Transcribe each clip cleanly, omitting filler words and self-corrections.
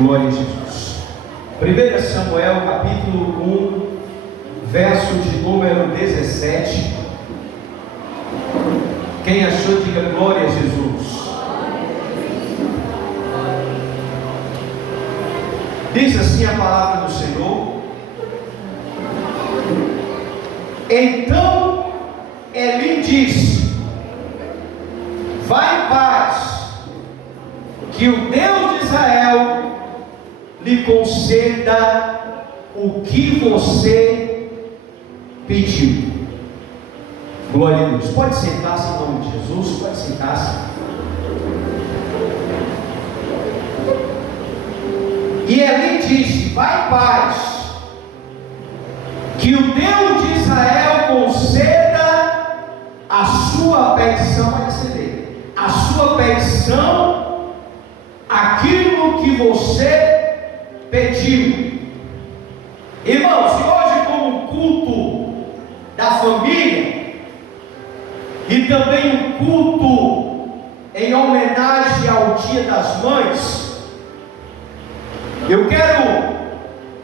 Glória a Jesus. 1 Samuel capítulo 1, verso de número 17. Quem achou, diga glória a Jesus. Diz assim a palavra do Senhor: então Eli disse: vai em paz, que o Deus de Israel lhe conceda o que você pediu. Glória a Deus. Pode sentar-se em nome de Jesus. Pode sentar-se. E Eli disse: vai em paz, que o Deus de Israel conceda a sua petição. Vai exceder a sua petição, aquilo que você pediu. Irmãos, e hoje, como culto da família e também um culto em homenagem ao Dia das Mães, eu quero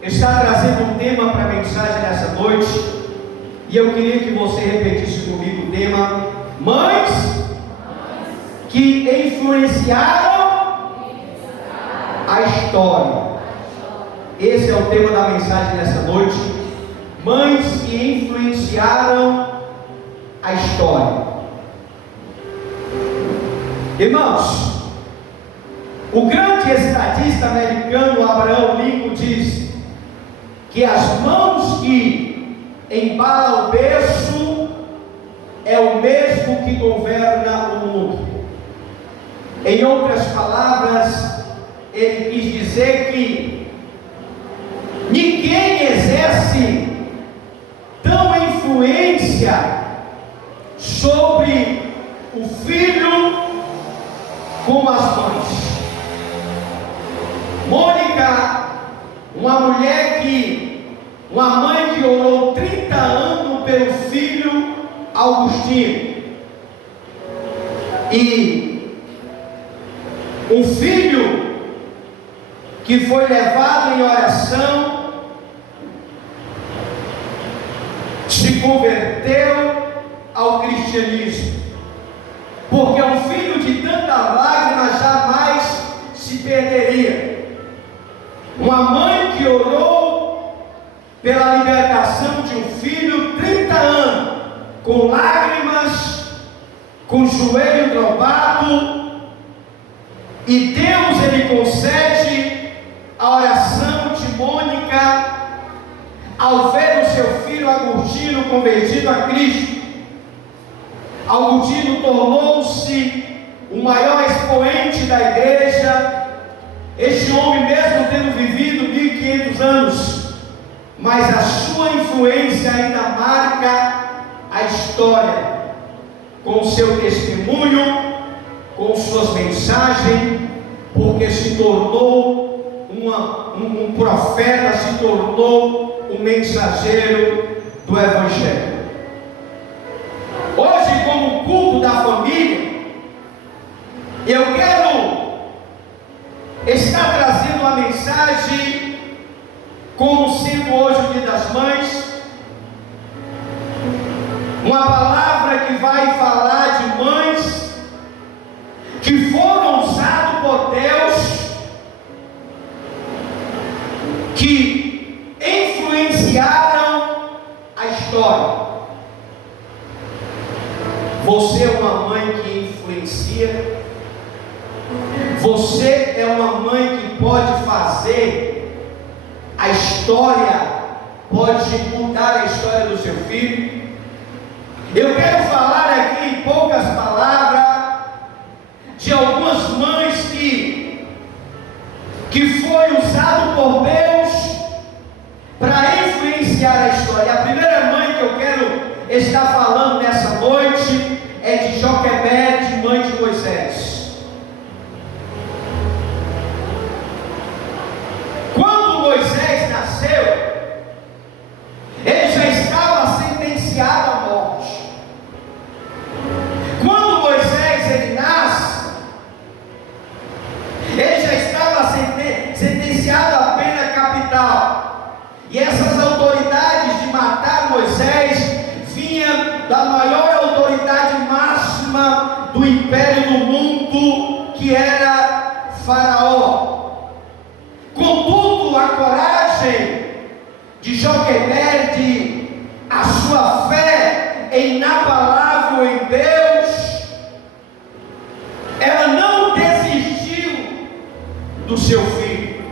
estar trazendo um tema para a mensagem nessa noite, e eu queria que você repetisse comigo o tema: mães que influenciaram a história. Esse é o tema da mensagem nessa noite: mães que influenciaram a história. Irmãos, o grande estadista americano Abraham Lincoln diz que as mãos que embalam o berço é o mesmo que governa o mundo. Em outras palavras, ele quis dizer que ninguém exerce tão influência sobre o filho como as mães. Mônica, uma mãe que orou 30 anos pelo filho Augustino, e um filho que foi levado em oração, se converteu ao cristianismo, porque um filho de tanta lágrima jamais se perderia. Uma mãe que orou pela libertação de um filho 30 anos, com lágrimas, com o joelho dobrado, e Deus ele concede a oração de Mônica ao ver o seu filho Agostinho convertido a Cristo. Agostinho tornou-se o maior expoente da igreja. Este homem, mesmo tendo vivido 1500 anos, mas a sua influência ainda marca a história, com o seu testemunho, com suas mensagens, porque se tornou um profeta, se tornou um mensageiro do Evangelho. Hoje, como culto da família, eu quero estar trazendo uma mensagem, como sendo hoje o Dia das Mães, uma palavra que vai falar de mães que foram usadas por Deus, que influenciaram a história. Você é uma mãe que influencia. Você é uma mãe que pode fazer a história, pode mudar a história do seu filho. Eu quero falar aqui em poucas palavras de algumas mães que foi usado por Deus para influenciar a história. A primeira mãe que eu quero estar falando nessa noite é de Joquebede, mãe de Moisés. Quando Moisés nasceu, ele já estava sentenciado à morte. Quando Moisés ele nasce, ele já estava sentenciado da maior autoridade máxima do império do mundo, que era Faraó. Contudo, a coragem de Joquebede, a sua fé inabalável em Deus, ela não desistiu do seu filho,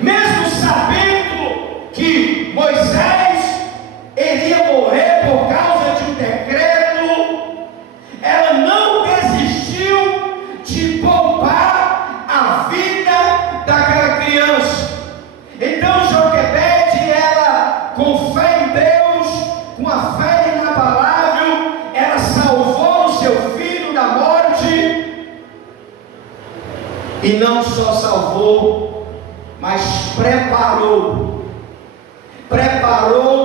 mesmo sabendo que Moisés iria morrer por causa de um decreto. Ela não desistiu de poupar a vida daquela criança. Então Joquebede, ela, com fé em Deus, com a fé inabalável, ela salvou o seu filho da morte. E não só salvou, mas preparou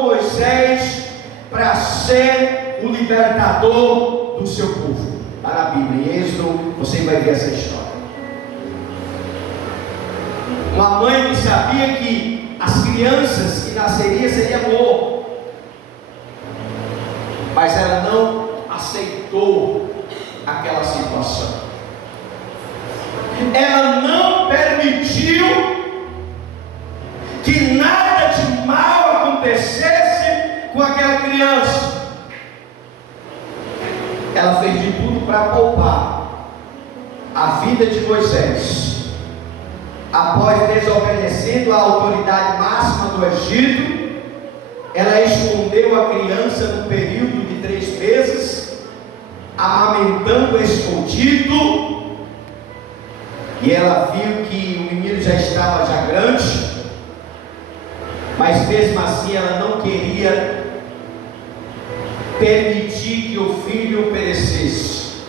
Moisés para ser o libertador do seu povo. Está na Bíblia, em Êxodo, você vai ver essa história. Uma mãe que sabia que as crianças que nasceriam seriam amor, mas ela não aceitou aquela situação. Ela não permitiu que nada de mal acontecesse com aquela criança. Ela fez de tudo para poupar a vida de Moisés. Após desobedecendo a autoridade máxima do Egito, ela escondeu a criança no período de 3 meses, amamentando escondido. E ela viu que o menino já estava grande, mas mesmo assim ela não queria permitir que o filho perecesse.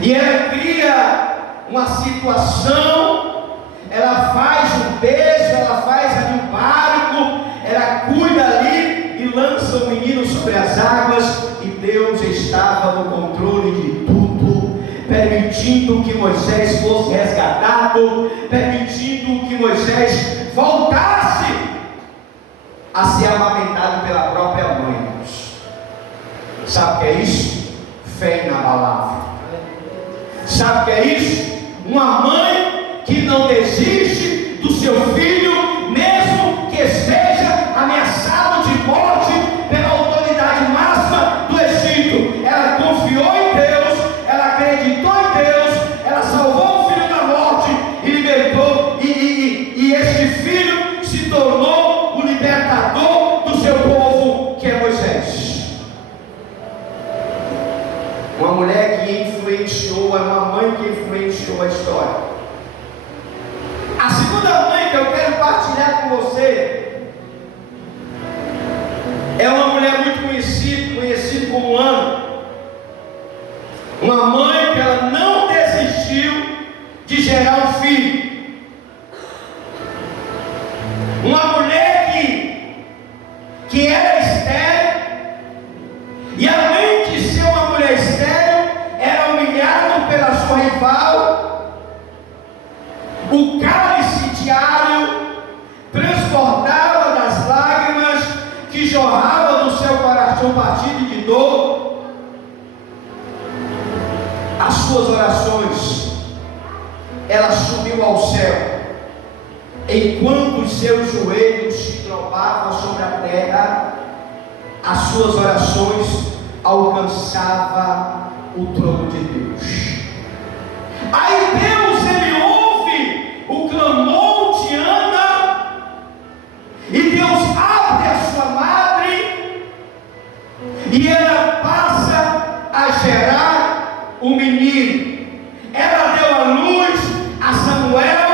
E ela cria uma situação, ela faz um beijo, ela faz ali um barco, ela cuida ali e lança o menino sobre as águas. E Deus estava no controle de tudo, permitindo que Moisés fosse resgatado, permitindo que Moisés voltasse a ser amamentado pela própria mãe. Sabe o que é isso? Fé inabalável. Sabe o que é isso? Uma mãe que não desiste do seu filho, mesmo que esteja ameaçado de morte pela autoridade máxima do Egito. Ela confiou em Deus, ela acreditou em Deus, ela salvou o filho da morte e libertou, e este filho se tornou o libertador do seu povo, que é Moisés. Uma mulher que influenciou, é uma mãe que influenciou a história. A segunda mãe que eu quero partilhar com você é uma mulher muito conhecida como Ana. Uma mãe que ela não desistiu de gerar um filho. Uma mulher que era estéril, e além de ser uma mulher estéril, era humilhada pela sua rival. O cálice diário transportava das lágrimas que jorravam do seu coração partido de dor. As suas orações, ela subiu ao céu, enquanto os seus joelhos se provavam sobre a terra. As suas orações alcançavam o trono de Deus. Aí Deus, ele ouve o clamor de Ana, e Deus abre a sua madre, e ela passa a gerar um menino. Ela deu a luz a Samuel.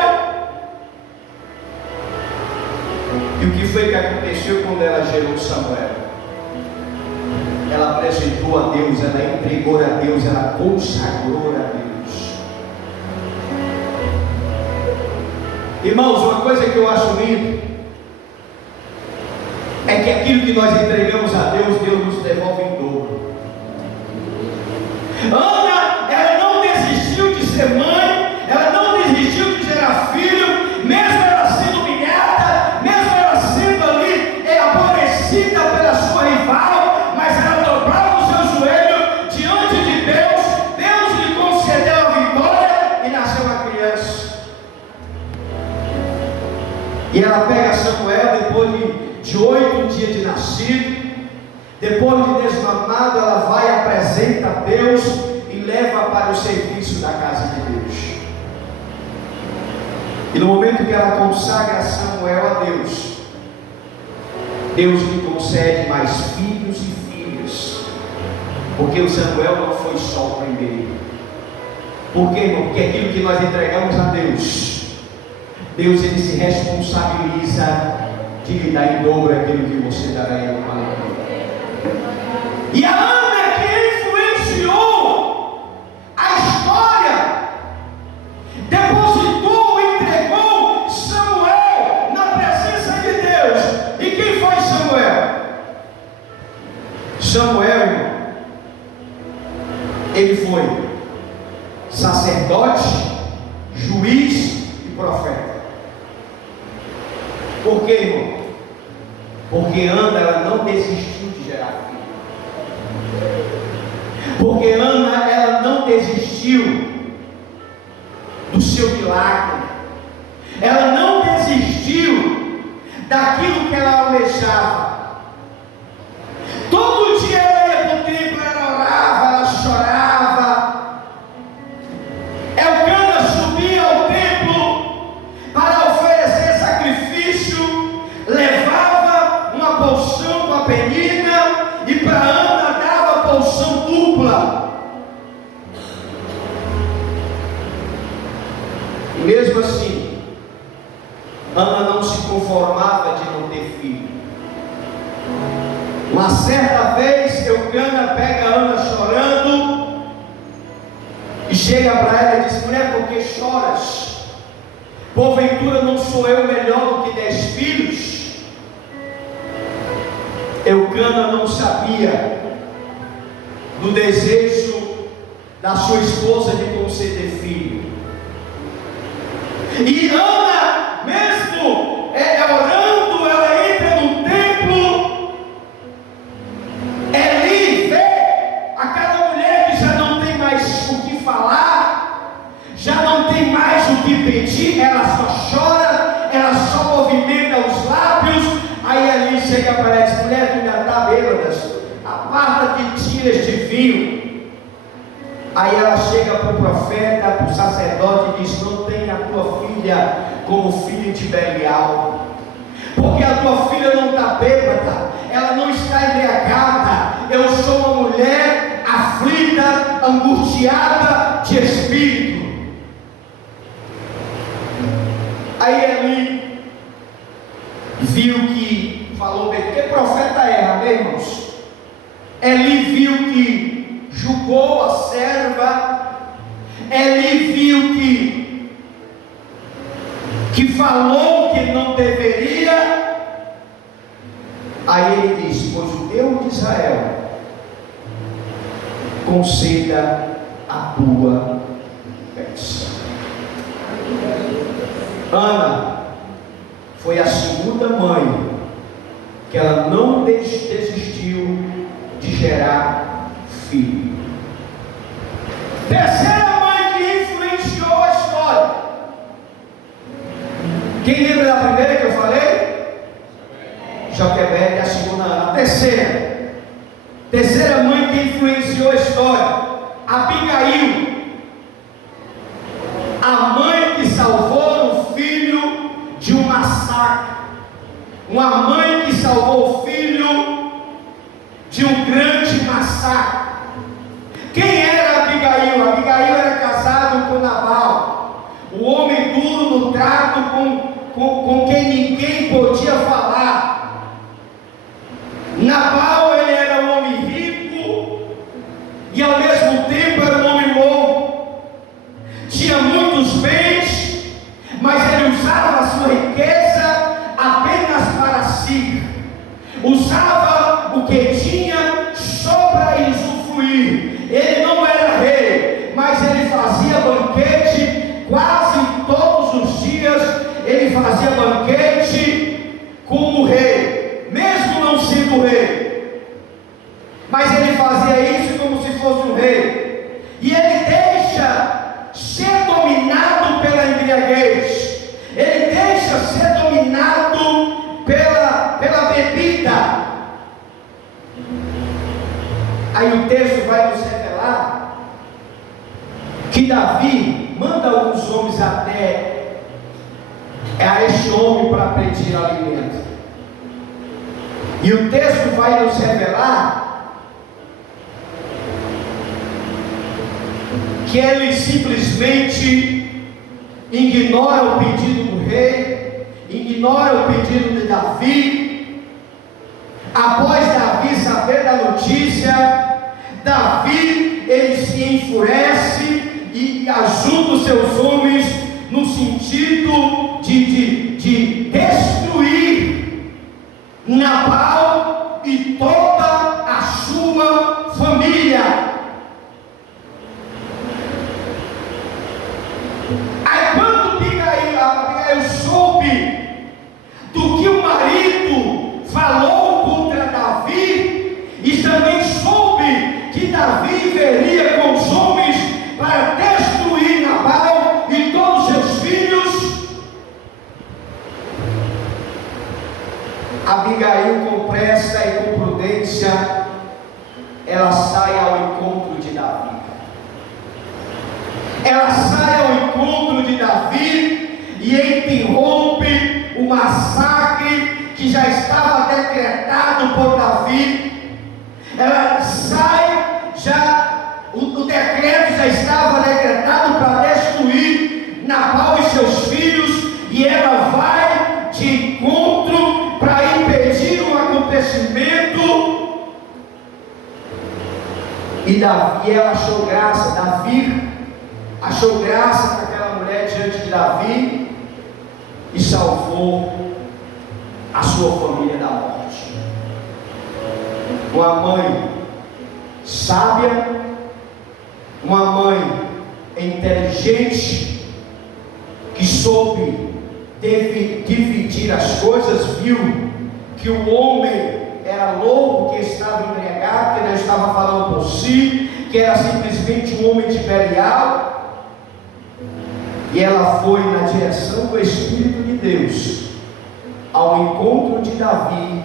E o que foi que aconteceu quando ela gerou Samuel? Ela apresentou a Deus, ela entregou a Deus, ela consagrou a Deus. Irmãos, uma coisa que eu acho lindo é que aquilo que nós entregamos a Deus, Deus nos devolve em dobro. Ana, ela não desistiu de ser mãe, ela não desistiu de gerar filho, mesmo ela sendo humilhada, mesmo ela sendo ali aborrecida pela sua rival. E ela pega Samuel depois de 8 dias de nascido, depois de desmamado, ela vai, apresenta a Deus e leva para o serviço da casa de Deus. E no momento que ela consagra Samuel a Deus, Deus lhe concede mais filhos e filhas, porque o Samuel não foi só o primeiro. Por quê, irmão? Porque aquilo que nós entregamos a Deus, Deus ele se responsabiliza de lhe dar em dobro aquilo que você dará a ele com alegria. E a Ana que influenciou a história, depositou, entregou Samuel na presença de Deus. E quem foi Samuel? Samuel, ele foi sacerdote, juiz e profeta. Por quê, irmão? Porque Ana ela não desistiu de gerar filho. Porque Ana ela não desistiu do seu milagre. Ela não desistiu daquilo que ela almejava. Todo dia ela ia para o templo, ela orava, ela chorava. Elcana subia ao templo para oferecer sacrifício, levava uma porção para Penina e para Ana dava porção dupla. E mesmo assim, Ana não se conformava de não ter filho. Uma certa vez, Elcana pega Ana chorando e chega para ela e diz: mulher, por que choras? Porventura não sou eu melhor do que 10 filhos? Elcana não sabia do desejo da sua esposa de conceder filho. E Ana, mesmo orando, ela entra no templo. Eli vê aquela mulher que já não tem mais o que falar, já não tem mais o que pedir, ela só chora, ela só movimenta os lábios. Aí Eli chega para ela e diz: mulher, tu já está bêbada, aparta de ti este vinho. Aí ela chega para o profeta, para o sacerdote e diz: não tenha a tua filha como filha de Belial, porque a tua filha não está bêbada, ela não está embriagada. Eu sou uma mulher aflita, angustiada de espírito. Aí Eli viu que falou bem, porque profeta erra, né, irmãos? Eli viu que julgou a serva, Eli viu que falou que não deveria. Aí ele diz: pois o Deus de Israel conceda a tua bênção. Ana foi a segunda mãe que ela não desistiu de gerar filho. Terceira mãe que influenciou a história. Quem lembra da primeira que eu falei? Joquebede, é a segunda Ana. A terceira mãe que influenciou a história, Abigail, a mãe que salvou o filho de um massacre, uma mãe que salvou o filho de um grande massacre. Quem era Abigail? Abigail era casado com Nabal, o homem duro no trato com quem ninguém podia falar. Nabal, ele era um homem rico e ao mesmo tempo era um homem louco. Tinha muitos bens, mas ele usava a sua riqueza apenas para si. Usava o que tinha só para usufruir. Ele não era rei, mas ele fazia banquete quase todos os dias. Ele fazia banquete como rei, mesmo não sendo rei, mas ele fazia isso como se fosse um rei. E ele deixa ser dominado pela embriaguez, ele deixa ser dominado Aí o texto vai nos revelar que Davi manda alguns homens até a este homem para pedir alimento. E o texto vai nos revelar que ele simplesmente ignora o pedido do rei, ignora o pedido de Davi. Após Davi saber da notícia, Davi ele se enfurece e ajunta os seus homens no sentido de destruir Nabal e toda a sua família. Aí quando Abigail soube do que o marido falou contra Davi, e também soube que Davi veria com os homens para destruir Nabal e todos os seus filhos, Abigail, com pressa e com prudência, ela sai ao encontro de Davi. Ela sai ao encontro de Davi e interrompe o massacre que já estava decretado por Davi. Ela sai, o decreto já estava decretado para destruir Nabal e seus filhos, e ela vai de encontro para impedir o acontecimento. E Davi, ela achou graça, Davi achou graça para aquela mulher diante de Davi e salvou a sua família da morte. Uma mãe sábia, uma mãe inteligente, que soube dividir as coisas, viu que o homem era louco, que estava embriagado, que não estava falando por si, que era simplesmente um homem de Belial. E ela foi na direção do Espírito de Deus ao encontro de Davi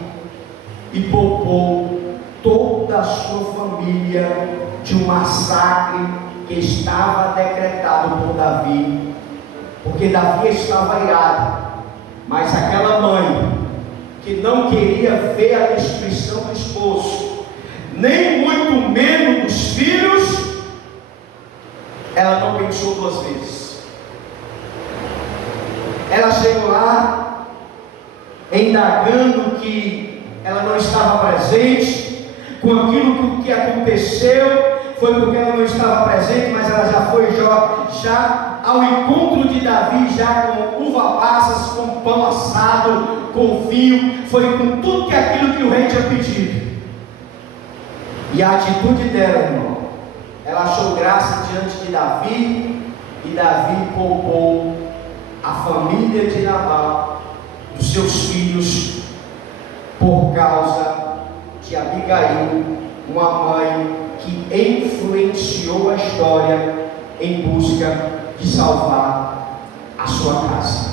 e poupou toda a sua família de um massacre que estava decretado por Davi, porque Davi estava irado, mas aquela mãe que não queria ver a destruição do esposo, nem muito menos dos filhos, ela não pensou duas vezes. Ela chegou lá, indagando que ela não estava presente, com aquilo que aconteceu, foi porque ela não estava presente, mas ela já foi já ao encontro de Davi, já com uva passas, com pão assado, com vinho, foi com tudo aquilo que o rei tinha pedido. E a atitude dela, irmão, ela achou graça diante de Davi, e Davi poupou a família de Nabal, dos seus filhos, por causa de Abigail, uma mãe que influenciou a história em busca de salvar a sua casa.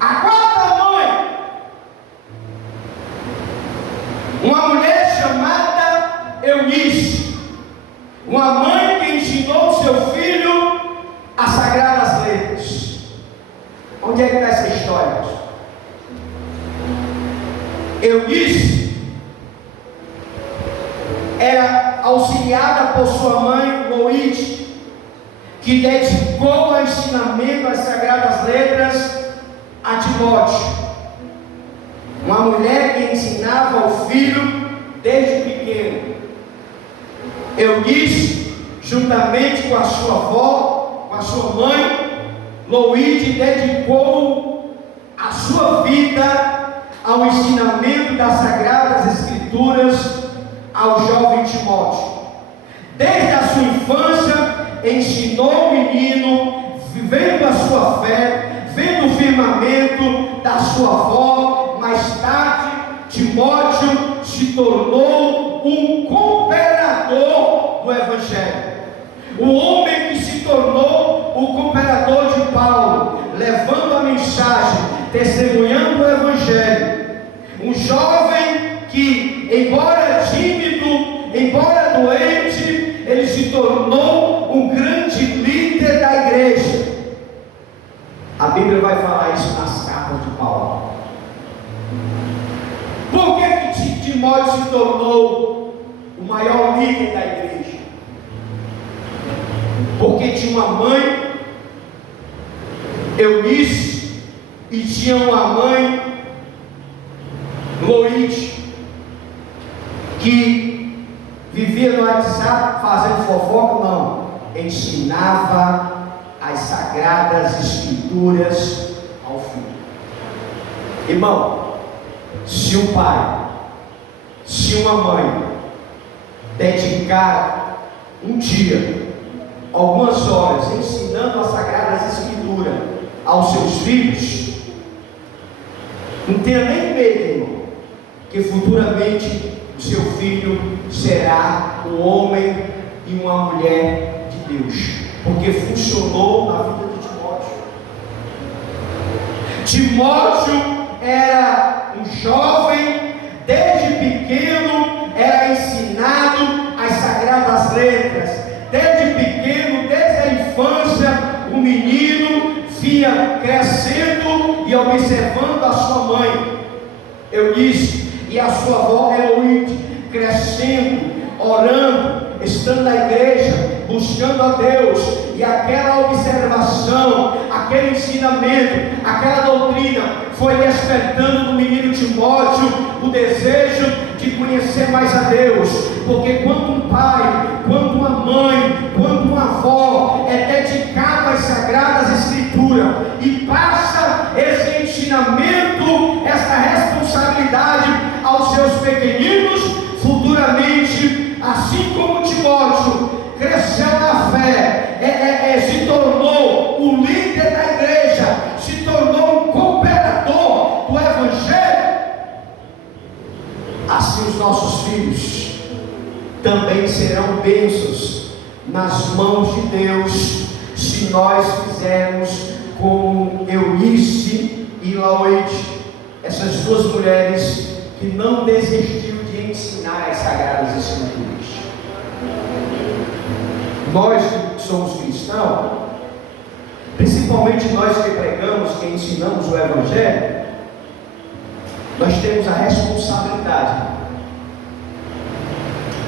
A quarta mãe, uma mulher chamada Eunice, uma mãe que ensinou seu filho as sagradas letras. Onde é que está essa história? Eunice era auxiliada por sua mãe Loide, que dedicou ao ensinamento das sagradas letras a Timóteo, uma mulher que ensinava ao filho desde pequeno. Eunice, juntamente com a sua avó, com a sua mãe, Loide, dedicou a sua vida ao ensinamento das Sagradas Escrituras ao jovem Timóteo. Desde a sua infância, ensinou o menino, vivendo a sua fé, vendo o firmamento da sua avó. Mais tarde, Timóteo se tornou um cooperador do Evangelho. O homem que se tornou o cooperador de Paulo, levando a mensagem, testemunhando o Evangelho. Um jovem que, embora tímido, embora doente, ele se tornou um grande líder da igreja. A Bíblia vai falar isso nas cartas de Paulo. Por que Timóteo se tornou o maior líder da igreja? Porque tinha uma mãe, Eunice, e tinha uma mãe, Loide, que vivia no WhatsApp fazendo fofoca, não, ensinava as sagradas escrituras ao filho. Irmão, se um pai, se uma mãe dedicar um dia, algumas horas, ensinando as sagradas escrituras aos seus filhos, não tenha nem medo, irmão, que futuramente o seu filho será um homem e uma mulher de Deus, porque funcionou na vida de Timóteo. Timóteo era um jovem, desde pequeno era ensinado as sagradas letras, desde pequeno, desde a infância, o menino via crescendo e observando a sua mãe, Eunice, e a sua avó Eloíde, crescendo, orando, estando na igreja, buscando a Deus, e aquela observação, aquele ensinamento, aquela doutrina foi despertando no menino Timóteo o desejo de conhecer mais a Deus, porque quando um pai, quando uma mãe, quando uma avó é dedicado às sagradas escrituras e passa esse ensinamento, essa responsabilidade aos seus pequeninos, futuramente, assim como Timóteo cresceu na fé, se tornou o líder da igreja, se tornou um cooperador do evangelho, assim os nossos filhos também serão bênçãos nas mãos de Deus, se nós fizermos como Eunice e Laoide, essas duas mulheres que não desistiu de ensinar as sagradas escrituras. Nós que somos cristãos, principalmente nós que pregamos, que ensinamos o evangelho, nós temos a responsabilidade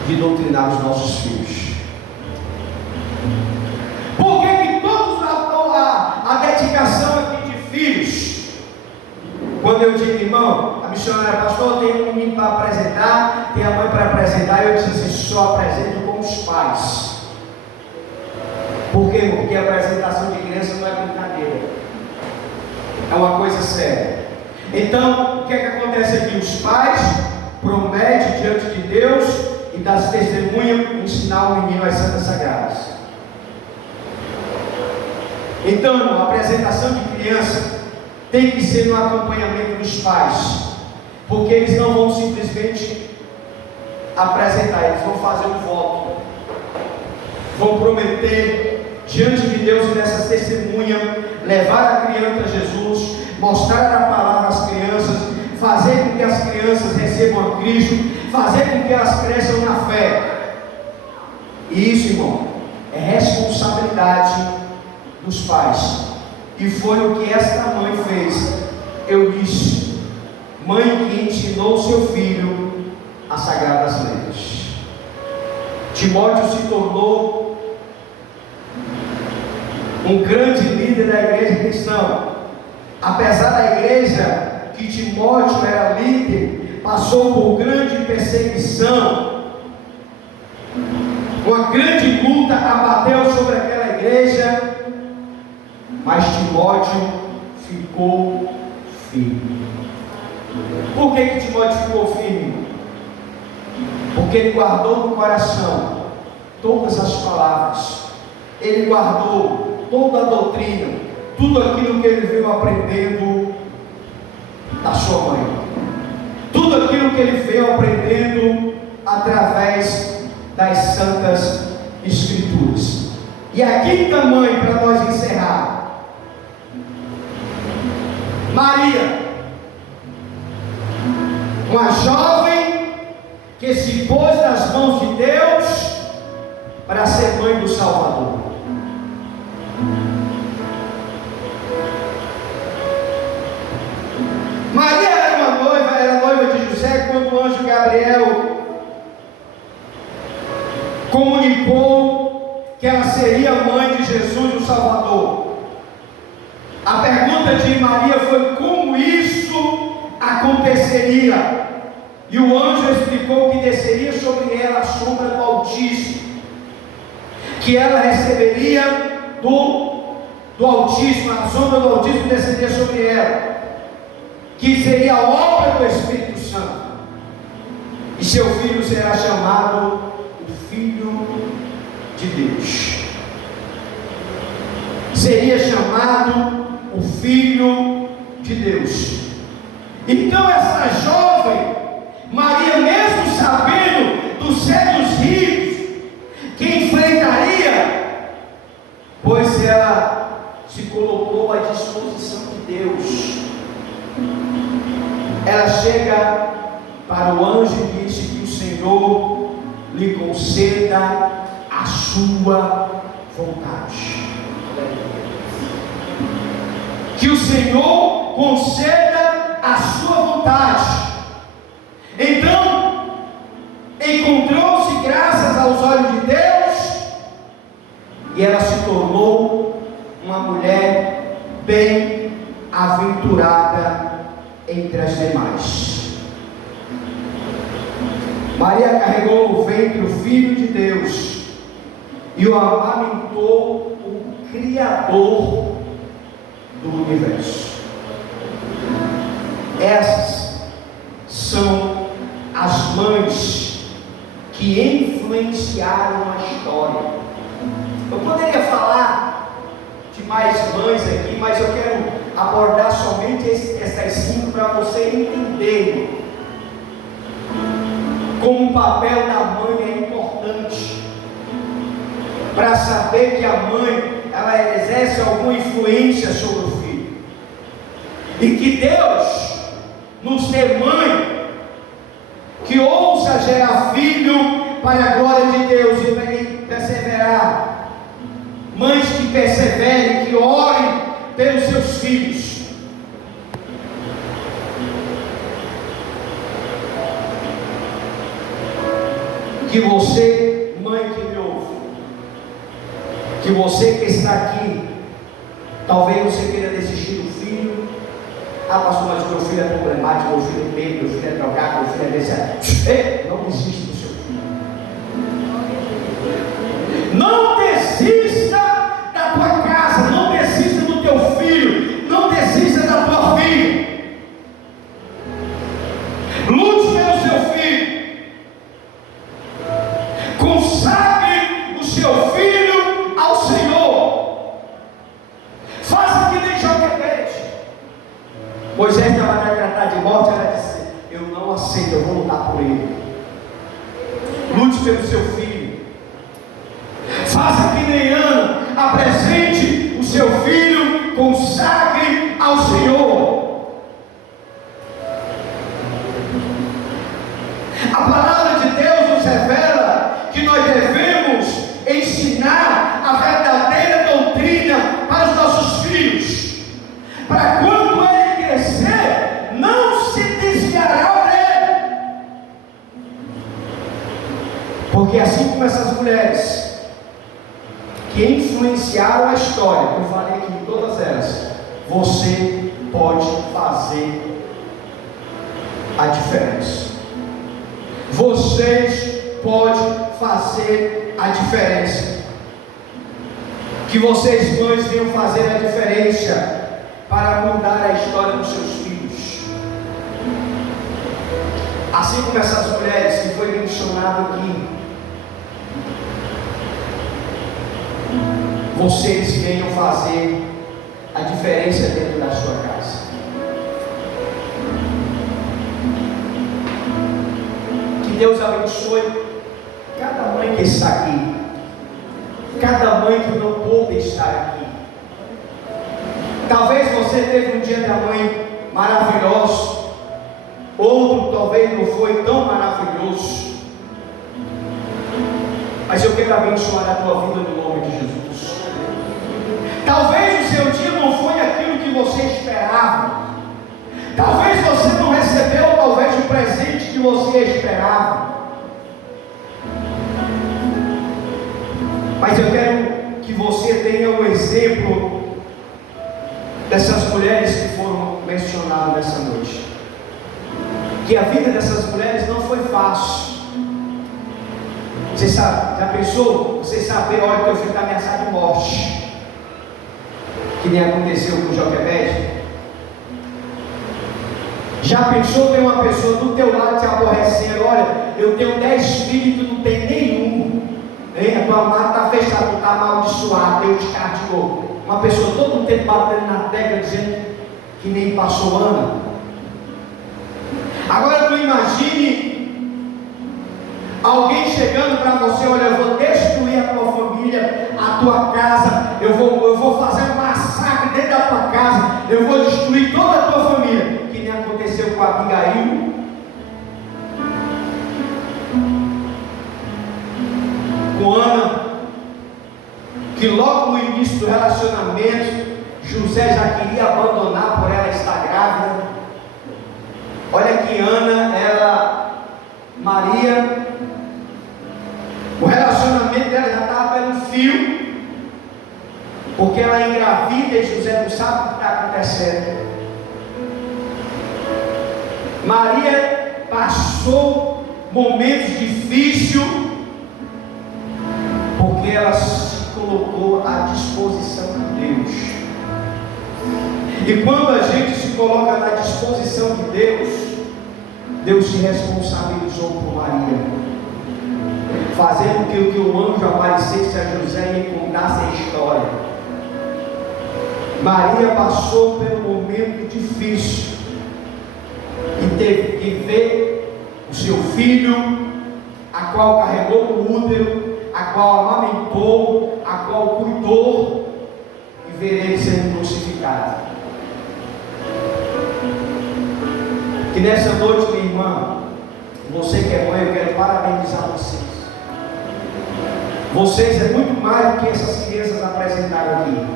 de doutrinar os nossos filhos. Por que todos a dedicação aqui de filhos? Quando eu digo, irmão, a missionária, pastor, tem um menino para apresentar, tem a mãe para apresentar, eu disse assim, só apresento com os pais. Por quê? Porque a apresentação de criança não é brincadeira, é uma coisa séria. Então, o que é que acontece aqui? Os pais prometem diante de Deus e das testemunhas ensinar o menino as santas sagradas. Então, a apresentação de criança tem que ser no acompanhamento dos pais, porque eles não vão simplesmente apresentar, eles vão fazer um voto, vão prometer diante de Deus e dessas testemunhas, levar a criança a Jesus, mostrar a palavra às crianças, fazer com que as crianças recebam a Cristo, fazer com que elas cresçam na fé. E isso, irmão, é responsabilidade dos pais. E foi o que esta mãe fez. Eunice, mãe que ensinou seu filho as sagradas letras. Timóteo se tornou um grande líder da igreja cristã. Apesar da igreja que Timóteo era líder, passou por grande perseguição, uma grande luta abateu sobre aquela igreja, mas Timóteo ficou firme. Por que Timóteo ficou firme? Porque ele guardou no coração todas as palavras, ele guardou toda a doutrina, tudo aquilo que ele veio aprendendo da sua mãe, tudo aquilo que ele veio aprendendo através das santas escrituras. E a quinta mãe, para nós encerrar, Maria, uma jovem que se pôs nas mãos de Deus para ser mãe do Salvador. Maria era noiva de José quando o anjo Gabriel comunicou que ela seria mãe de Jesus, o Salvador. A pergunta de Maria foi como isso aconteceria, e o anjo explicou que desceria sobre ela a sombra do Altíssimo, que ela receberia do Altíssimo, a sombra do Altíssimo desceria sobre ela, que seria a obra do Espírito Santo, e seu filho será chamado o Filho de Deus. Seria chamado o Filho de Deus. Então essa jovem Maria, mesmo sabendo dos sérios riscos que enfrentaria, pois ela se colocou à disposição de Deus, ela chega para o anjo e disse que o Senhor lhe conceda a sua vontade. Que o Senhor conceda a sua vontade. Então, encontrou-se graças aos olhos de Deus, e ela se tornou uma mulher bem-aventurada entre as demais. Maria carregou no ventre o Filho de Deus e o amamentou o Criador do universo. Essas são as mães que influenciaram a história. Eu poderia falar de mais mães aqui, mas eu quero abordar somente essas 5 para você entender como o papel da mãe é importante, para saber que a mãe, ela exerce alguma influência sobre o filho, e que Deus nos dê mãe que ouça gerar filho para a glória de Deus e perseverar, mães que perseverem, que orem pelos seus filhos. Que você, mãe que me ouve, que você que está aqui, talvez você queira desistir do filho. Ah, pastor, mas meu filho é problemático, meu filho é bebo, meu filho é drogado, meu filho é desse. Ei, não desista do seu filho. Não desista da tua casa, não desista do teu filho, não desista da tua filha. Lute pelo seu filho. Consagre o seu filho ao Senhor. Faça que nem Joquebede. Moisés estava na tratar de morte, ela disse: eu não aceito, eu vou lutar por ele. Lute pelo seu filho. Faça que nem Ana, apresente o seu filho, consagre ao Senhor. A palavra de Deus nos revela que nós devemos ensinar a verdadeira doutrina para os nossos filhos, para quando ele crescer, não se desviará dele. Porque assim como essas mulheres que influenciaram a história, eu falei aqui em todas elas, você pode fazer a diferença. Vocês podem fazer a diferença. Que vocês, mães, venham fazer a diferença para mudar a história dos seus filhos. Assim como essas mulheres que foi mencionado aqui, vocês venham fazer a diferença dentro da sua casa. Que Deus abençoe cada mãe que está aqui, cada mãe que não pôde estar aqui. Talvez você teve um dia da mãe maravilhoso, outro talvez não foi tão maravilhoso. Mas eu quero abençoar a tua vida no nome de Jesus. Talvez o seu dia não foi aquilo que você esperava. Talvez você não recebeu, talvez, o presente que você esperava. Mas eu quero que você tenha um exemplo dessas mulheres que foram mencionadas nessa noite. Que a vida dessas mulheres não foi fácil. Você sabe, já pensou? Você saber, olha, teu filho está ameaçado de morte, que nem aconteceu com Joquebede. Já pensou ter uma pessoa do teu lado te aborrecendo? Olha, eu tenho 10 filhos e tu não tem nenhum. A tua mãe está fechada, tu está amaldiçoado, Deus te castigou. Uma pessoa todo o tempo batendo na tecla dizendo que nem passou ano. Agora tu imagine alguém chegando para você: olha, eu vou destruir a tua família, a tua casa, eu vou fazer um massacre dentro da tua casa, eu vou destruir toda a tua família, que nem aconteceu com Abigail, com Ana, que logo no início do relacionamento, José já queria abandonar por ela estar grávida. Olha que Ana, Maria, o relacionamento dela já estava pelo fio, porque ela engravida e José não sabe o que está acontecendo. Maria passou momentos difíceis, porque ela se colocou à disposição de Deus. E quando a gente se coloca na disposição de Deus, Deus se responsabilizou por Maria, fazendo que o anjo aparecesse a José e contasse a história. Maria passou pelo momento difícil e teve que ver o seu filho, a qual carregou no útero, a qual amamentou, a qual cuidou, e ver ele sendo crucificado. Que nessa noite, minha irmã, você que é mãe, eu quero parabenizar vocês. Vocês é muito mais do que essas crianças apresentaram aqui.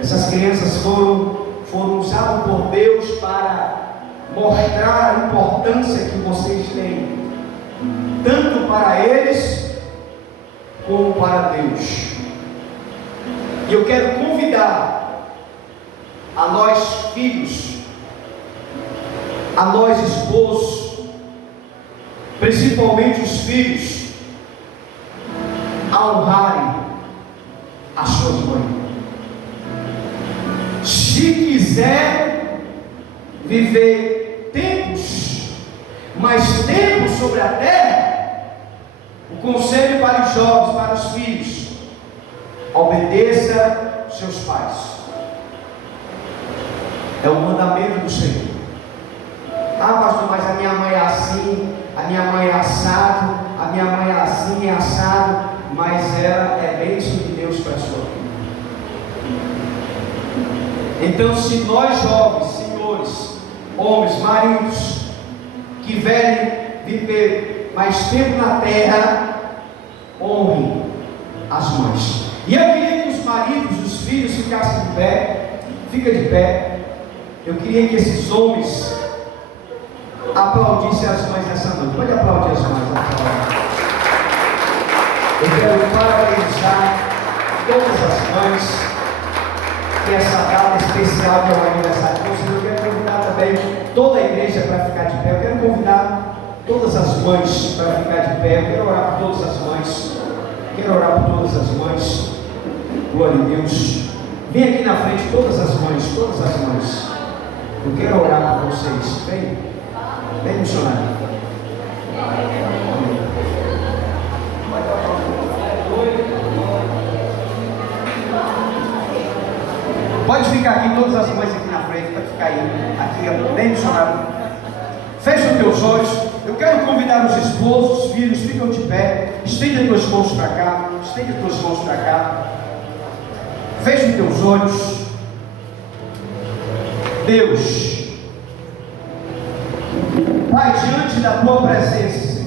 Essas crianças foram usadas por Deus para mostrar a importância que vocês têm, tanto para eles como para Deus. E eu quero convidar a nós filhos, a nós esposos, principalmente os filhos, a honrarem as suas mães. Se quiser viver tempos, mais tempos sobre a terra, o conselho para os jovens, para os filhos: obedeça seus pais. É o mandamento do Senhor. Ah, pastor, mas a minha mãe é assim, a minha mãe é assado, a minha mãe é assim, é assado, mas ela é bênção de Deus para a sua vida. Então, se nós jovens, senhores, homens, maridos, quiserem viver mais tempo na terra, honrem as mães. E eu queria que os maridos, os filhos ficassem de pé. Fica de pé. Eu queria que esses homens aplaudissem as mães nessa noite. Pode aplaudir as mães. Eu quero parabenizar todas as mães que essa data especial que é o aniversário de vocês. Eu quero convidar também toda a igreja para ficar de pé. Eu quero convidar todas as mães para ficar de pé. Eu quero orar por todas as mães. Quero orar por todas as mães. Glória a Deus. Vem aqui na frente todas as mães, todas as mães. Eu quero orar por vocês. Vem, missionário. Pode ficar aqui, todas as mães aqui na frente, pode ficar aí, aqui, bem missionário. Fecha os teus olhos. Eu quero convidar os esposos, os filhos, ficam de pé. Estende as tuas mãos para cá, estende as tuas mãos para cá. Fecha os teus olhos. Deus, Pai, diante da tua presença,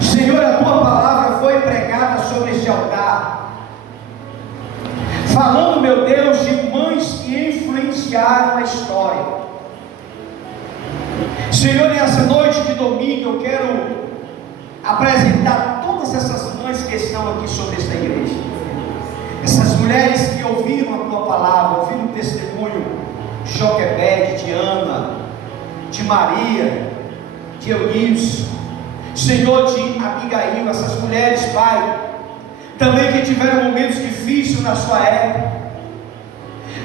Senhor, Senhor, a tua palavra foi pregada sobre este altar, falando, meu Deus, de mães que influenciaram a história. Senhor, nessa noite de domingo eu quero apresentar todas essas mães que estão aqui sobre esta igreja, essas mulheres que ouviram a tua palavra, ouviram o testemunho de Joquebede, de Ana, de Maria, de Eunice, Senhor, de Abigail, essas mulheres, Pai, também que tiveram momentos difíceis na sua época.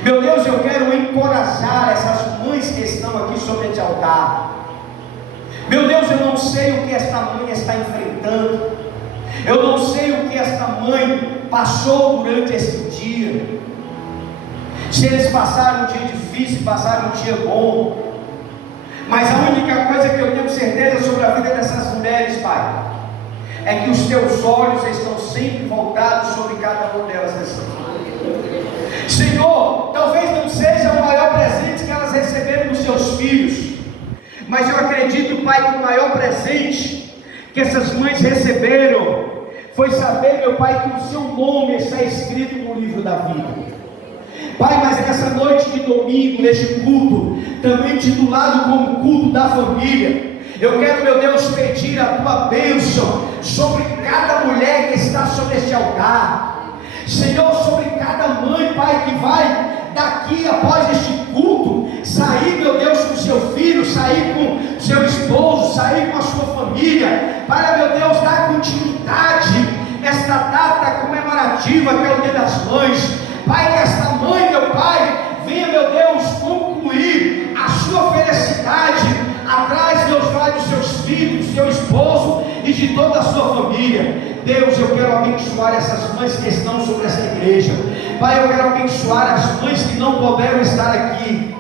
Meu Deus, eu quero encorajar essas mães que estão aqui sobre este altar. Meu Deus, eu não sei o que esta mãe está enfrentando, eu não sei o que esta mãe passou durante esse dia, se eles passaram um dia difícil, passaram um dia bom, mas a única coisa que eu tenho certeza sobre a vida dessas mulheres, Pai, é que os teus olhos estão sempre voltados sobre cada uma delas nessa noite. Senhor, talvez não seja o maior presente que elas receberam dos seus filhos, mas eu acredito, Pai, que o maior presente que essas mães receberam foi saber, meu Pai, que o seu nome está escrito no livro da vida. Pai, mas nessa noite de domingo, neste culto, também titulado como culto da família, eu quero, meu Deus, pedir a tua bênção sobre cada mulher que está sobre este altar, Senhor, sobre cada mãe, Pai, que vai daqui após este culto, sair, meu Deus, com seu filho, sair com seu esposo, sair com a sua família, para, meu Deus, dar continuidade nesta data comemorativa que é o Dia das Mães. Pai, que esta mãe, meu Pai, venha, meu Deus, concluir a sua felicidade atrás, Deus, Pai, dos seus filhos, do seu esposo e de toda a sua família. Deus, eu quero abençoar essas mães que estão sobre essa igreja. Pai, eu quero abençoar as mães que não puderam estar aqui.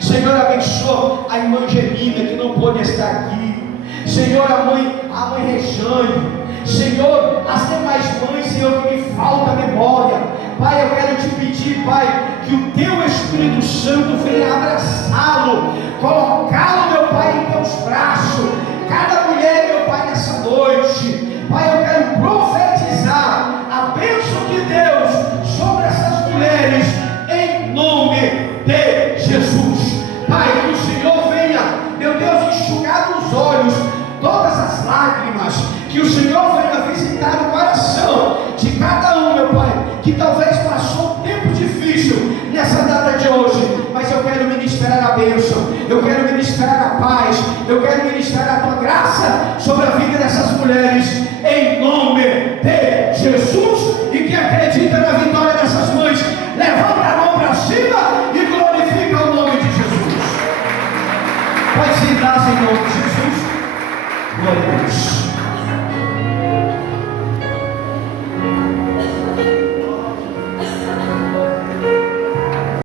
Senhor, abençoa a irmã Angelina que não pôde estar aqui. Senhor, a mãe Rejane. Senhor, as demais mães, Senhor, que me falta memória. Pai, eu quero te pedir, Pai, que o teu Espírito Santo venha abraçá-lo, colocá-lo, meu Pai, em teus braços. Cada mulher, meu Pai, nessa noite, Pai, eu quero profetizar a bênção de Deus sobre essas mulheres, em nome de Jesus. Pai, que o Senhor venha, meu Deus, enxugar nos olhos todas as lágrimas, que o Senhor venha visitar o coração de cada um, meu Pai, que talvez passou um tempo difícil nessa data de hoje, mas eu quero ministrar a bênção, eu quero ministrar a paz, eu quero ministrar a tua graça sobre a vida dessas mulheres, em nome de Jesus. E que acredita na vitória dessas mães, levanta a mão para cima e glorifica o nome de Jesus. Pode sentar-se em nome de Jesus. Glória a Deus.